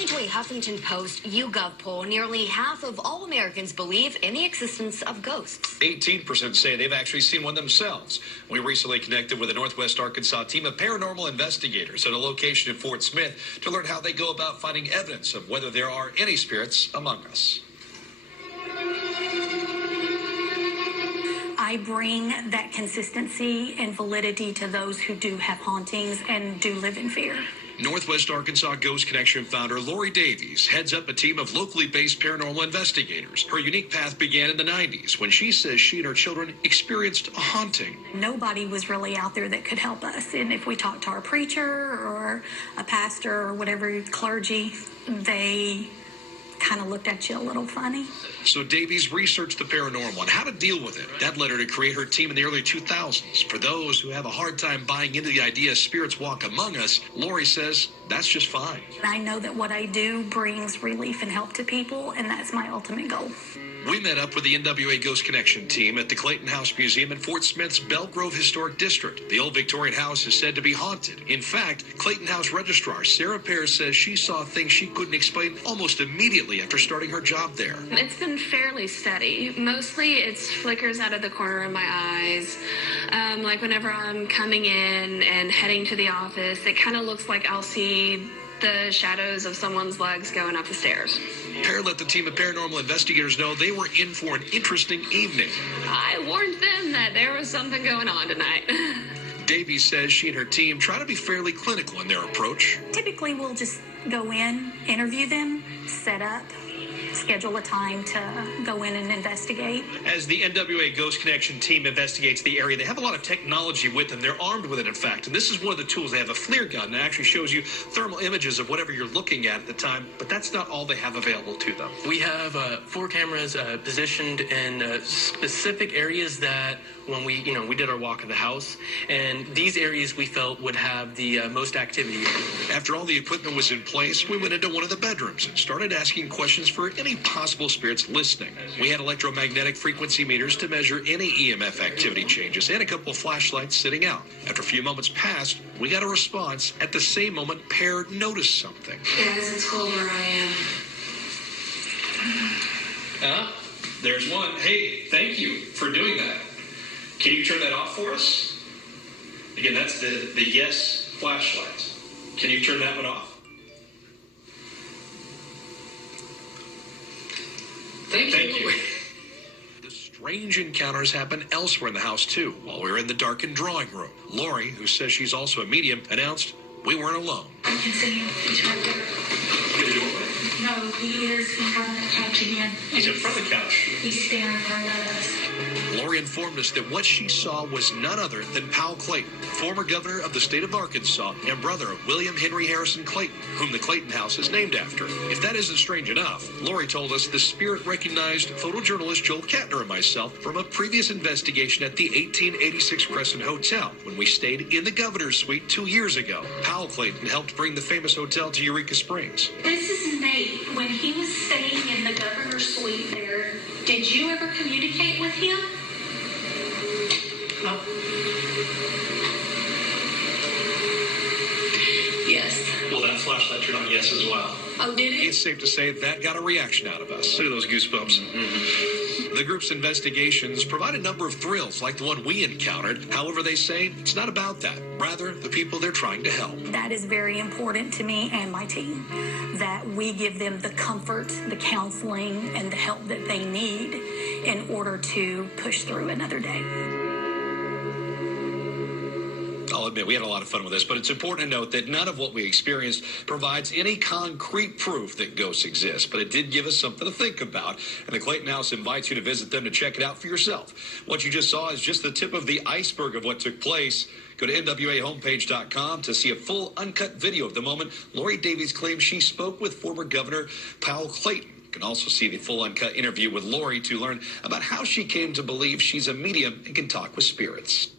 According to a Huffington Post YouGov poll, nearly half of all Americans believe in the existence of ghosts. 18% say they've actually seen one themselves. We recently connected with a Northwest Arkansas team of paranormal investigators at a location in Fort Smith to learn how they go about finding evidence of whether there are any spirits among us. I bring that consistency and validity to those who do have hauntings and do live in fear. Northwest Arkansas Ghost Connection founder Lori Davies heads up a team of locally based paranormal investigators. Her unique path began in the 90s when she says she and her children experienced a haunting. Nobody was really out there that could help us. And if we talked to our preacher or a pastor or whatever clergy, they kind of looked at you a little funny. So Davies researched the paranormal and how to deal with it. That led her to create her team in the early 2000s. For those who have a hard time buying into the idea spirits walk among us, Lori says that's just fine. I know that what I do brings relief and help to people, and that's my ultimate goal. We met up with the NWA Ghost Connection team at the Clayton House Museum in Fort Smith's Belle Grove Historic District. The old Victorian house is said to be haunted. In fact, Clayton House Registrar Sarah Pears says she saw things she couldn't explain almost immediately after starting her job there. It's been fairly steady. Mostly it's flickers out of the corner of my eyes. Like whenever I'm coming in and heading to the office, it kind of looks like I'll see the shadows of someone's legs going up the stairs. Pear let the team of paranormal investigators know they were in for an interesting evening. I warned them that there was something going on tonight. Davies says she and her team try to be fairly clinical in their approach. Typically, we'll just go in, interview them, set up, schedule a time to go in and investigate. As the NWA Ghost Connection team investigates the area, they have a lot of technology with them. They're armed with it, in fact, and this is one of the tools. They have a FLIR gun that actually shows you thermal images of whatever you're looking at the time, but that's not all they have available to them. We have 4 cameras positioned in specific areas that when we did our walk of the house, and these areas we felt would have the most activity. After all the equipment was in place, we went into one of the bedrooms and started asking questions for any possible spirits listening. We had electromagnetic frequency meters to measure any EMF activity changes and a couple of flashlights sitting out. After a few moments passed, we got a response. At the same moment, Pear noticed something. Guys, it's cold where I am. There's one. Hey, thank you for doing that. Can you turn that off for us? Again, that's the yes flashlight. Can you turn that one off? Thank you. The strange encounters happen elsewhere in the house, too. While we were in the darkened drawing room, Lori, who says she's also a medium, announced we weren't alone. I can see him. He's right there. No, he is. He's on the couch again. He's in front of the couch. He's staring right at us. Lori informed us that what she saw was none other than Powell Clayton, former governor of the state of Arkansas and brother of William Henry Harrison Clayton, whom the Clayton House is named after. If that isn't strange enough, Lori told us the spirit recognized photojournalist Joel Kettner and myself from a previous investigation at the 1886 Crescent Hotel when we stayed in the governor's suite 2 years ago. Powell Clayton helped bring the famous hotel to Eureka Springs. This is Nate. When he was staying in the governor's suite there, did you ever communicate with him? No. Yes. Well, that flashlight turned on yes as well. Oh, did it? It's safe to say that got a reaction out of us. Look at those goosebumps. Mm-hmm. The group's investigations provide a number of thrills, like the one we encountered. However, they say it's not about that. Rather, the people they're trying to help. That is very important to me and my team, that we give them the comfort, the counseling, and the help that they need in order to push through another day. I'll admit we had a lot of fun with this, but it's important to note that none of what we experienced provides any concrete proof that ghosts exist, but it did give us something to think about, and the Clayton House invites you to visit them to check it out for yourself. What you just saw is just the tip of the iceberg of what took place. Go to nwahomepage.com to see a full uncut video of the moment Lori Davies claims she spoke with former Governor Powell Clayton. You can also see the full uncut interview with Lori to learn about how she came to believe she's a medium and can talk with spirits.